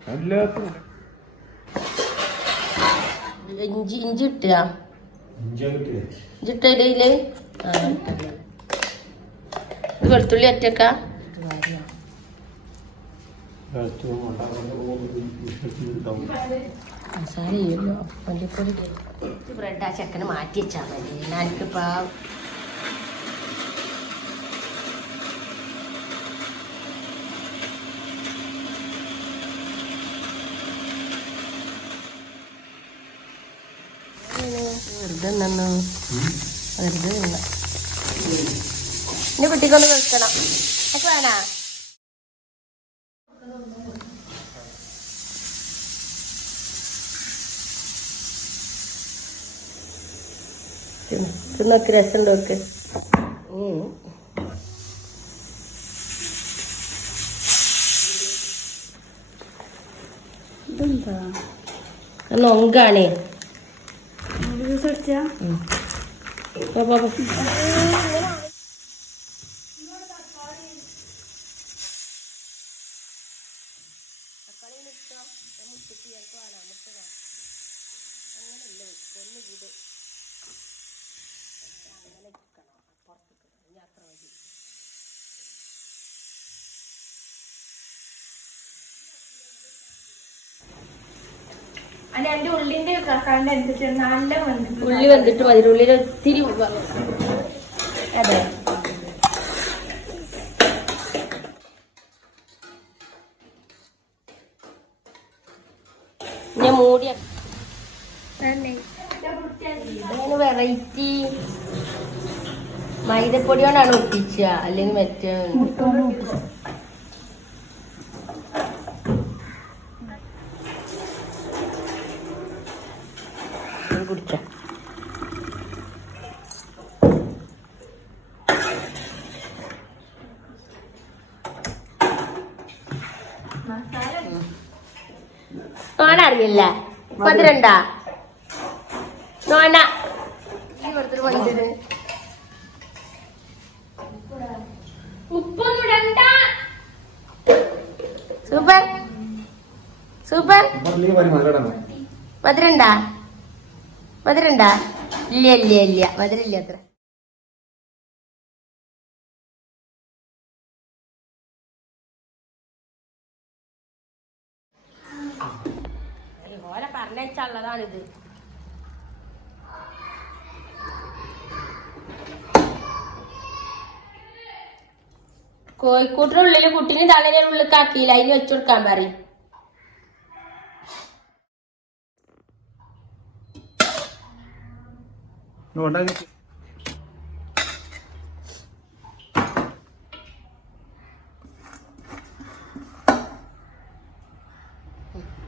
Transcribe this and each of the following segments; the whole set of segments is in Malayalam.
എല്ലാത്തിനും ഇഞ്ചി ഇഞ്ചി ഇട്ടുക ഇഞ്ചി ഇട്ട ഇടയിൽ? വെളുത്തുള്ളി അറ്റക്ക മസാല ചെയ്യുമല്ലോ. മല്ലിപ്പൊടി ബ്രെഡ് ആ ചെക്കന് മാറ്റി വെച്ചാൽ മതി. ഞാനിക്കിപ്പോ വെറുതെ നിന്നു വെറുതെ നിന്ന ഇനി കുട്ടിക്കൊന്ന് വെക്കണം എനിക്ക് വേണാ? തിന്നൊക്കെ രസമുണ്ടോ ഒക്കെ ഇതെന്താ? നൊങ്കാണേ ജ്യൂസ് അടിച്ചാ പോ, അങ്ങനെ പോ. അല്ല എന്റെ ഉള്ളി വന്നിട്ട് മതി ഉള്ളിൽ ഒത്തിരി. അതെ. ഞാൻ മൂടിയ വെറൈറ്റി മൈദപ്പൊടി കൊണ്ടാണ് ഒട്ടിച്ച അല്ലെങ്കിൽ മറ്റേ ഇത് കുടിച്ച നോണ അറിയില്ല പതിരണ്ടാ നോണ സൂപ്പർ. സൂപ്പർ. മധുരണ്ടാ മധുരണ്ടാ ഇല്ല ഇല്ല ഇല്ല. മധുരില്ല അത്ര. പറഞ്ഞുള്ളതാണിത് കോഴിക്കോട്ടിന്റെ ഉള്ളിൽ കുട്ടീനെ തളരെ ഉള്ളിക്കാക്കിയില്ല. അതിന് വെച്ചു കൊടുക്കാൻ പറയും.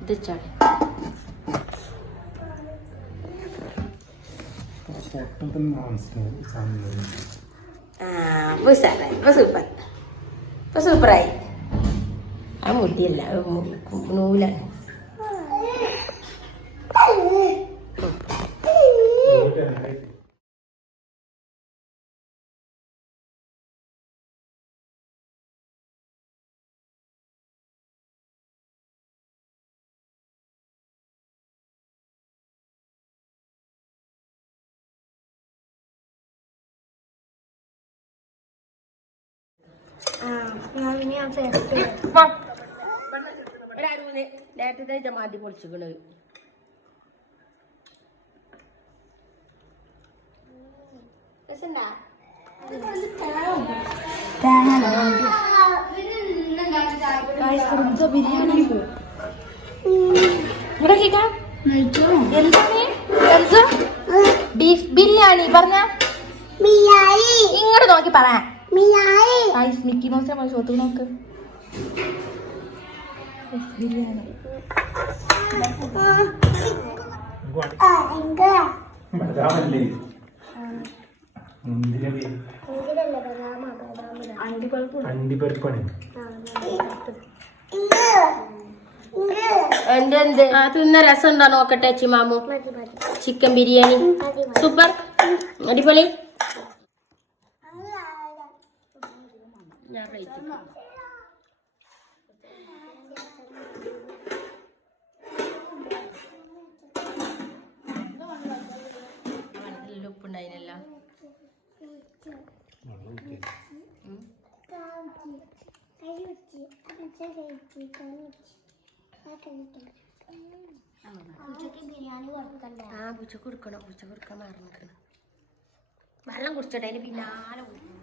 ഇത് ചാടി ഇപ്പൊ ഉഷാറായി ഇപ്പൊ സൂപ്പർ ഇപ്പൊ സൂപ്പറായി ആ മുടിയല്ല അത് Thank നൂലാണ്. നേരത്തെ ജമാതി പൊളിച്ചിക്കണത് രസണ്ടാ എന്താണ്? എന്ത്? ബീഫ് ബിരിയാണി പറഞ്ഞ? ഇങ്ങോട്ട് നോക്കി പറ. ഗൈസ്, മിക്കി മൗസ് നമ്മൾ ചോത്തു നോക്ക്. ബിരിയാണി. അണ്ടിപ്പരിപ്പാണ്. എന്റെ എന്ത് ആ തിന്ന രസം ഉണ്ടോ? നോക്കട്ടെ അച്ചിമാമു ചിക്കൻ ബിരിയാണി. സൂപ്പർ അടിപൊളി. ഞാൻ കഴിക്കും വെള്ളത്തിൽ ആ വെള്ളം കുടിച്ചോട്ടെ അതിന് പിന്നാലെ കുടിക്കണം.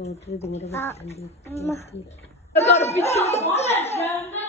ഞാൻ പറഞ്ഞാൽ അങ്ങനെ പറയും ഒരുപാട് പേരെ